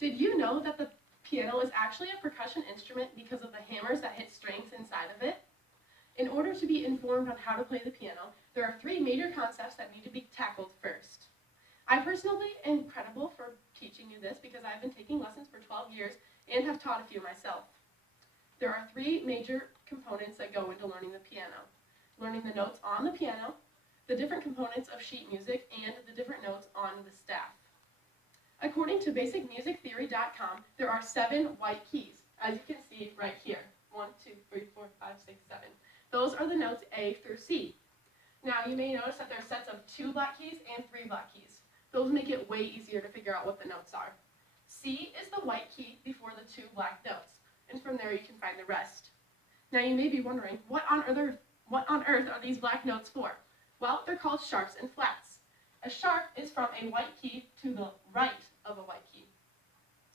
Did you know that the piano is actually a percussion instrument because of the hammers that hit strings inside of it? In order to be informed on how to play the piano, there are three major concepts that need to be tackled first. I personally am credible for teaching you this because I've been taking lessons for 12 years and have taught a few myself. There are three major components that go into learning the piano. Learning the notes on the piano, the different components of sheet music, and the different notes on the staff. According to basicmusictheory.com, there are 7 white keys, as you can see right here. 1, 2, 3, 4, 5, 6, 7. Those are the notes A through C. Now you may notice that there are sets of 2 black keys and 3 black keys. Those make it way easier to figure out what the notes are. C is the white key before the 2 black notes, and from there you can find the rest. Now you may be wondering, what on earth are these black notes for? Well, they're called sharps and flats. A sharp is from a white key to the right of a white key.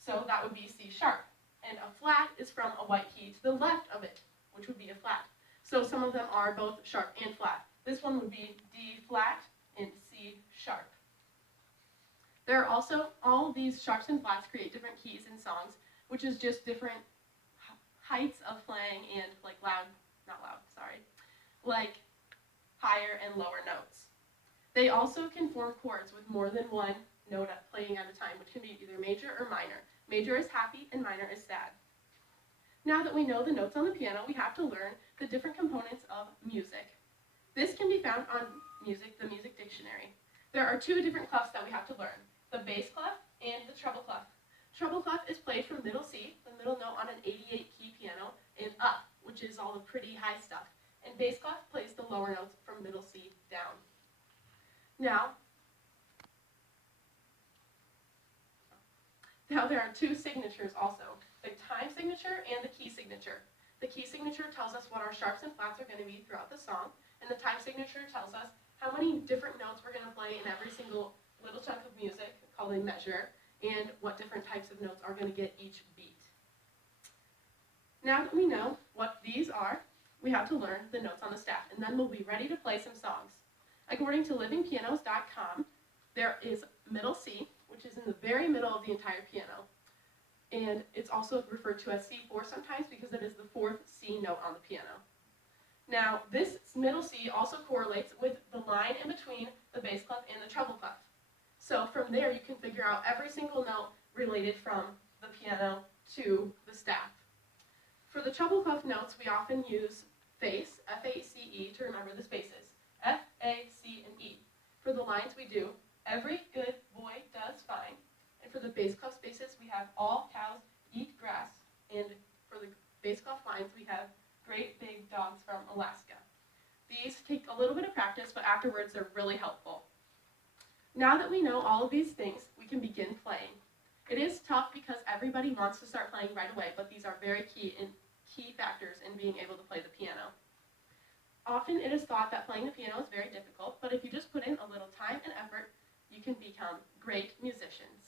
So that would be C sharp. And a flat is from a white key to the left of it, which would be a flat. So some of them are both sharp and flat. This one would be D flat and C sharp. There are also, all of these sharps and flats create different keys in songs, which is just different heights of playing and like higher and lower notes. They also can form chords with more than one note playing at a time, which can be either major or minor. Major is happy and minor is sad. Now that we know the notes on the piano, we have to learn the different components of music. This can be found on the music dictionary. There are 2 different clefs that we have to learn, the bass clef and the treble clef. Treble clef is played from middle C, the middle note on an 88-key piano, and up, which is all the pretty high stuff. And bass clef plays the lower notes from middle C down. Now there are 2 signatures also, the time signature and the key signature. The key signature tells us what our sharps and flats are going to be throughout the song, and the time signature tells us how many different notes we're going to play in every single little chunk of music, called a measure, and what different types of notes are going to get each beat. Now that we know what these are, we have to learn the notes on the staff, and then we'll be ready to play some songs. According to livingpianos.com, there is middle C, which is in the very middle of the entire piano, and it's also referred to as C4 sometimes because it is the 4th C note on the piano. Now, this middle C also correlates with the line in between the bass clef and the treble clef. So from there, you can figure out every single note related from the piano to the staff. For the treble clef notes, we often use face, F-A-C-E, to remember the spaces, F, A, C, and E. For the lines, we do every good boy does fine. And for the bass clef spaces, we have all cows eat grass. And for the bass clef lines, we have great big dogs from Alaska. These take a little bit of practice, but afterwards they're really helpful. Now that we know all of these things, we can begin playing. It is tough because everybody wants to start playing right away, but these are very key factors in being able to play the piano. Often it is thought that playing the piano is very difficult, but if you just put in a little time and effort, you can become great musicians.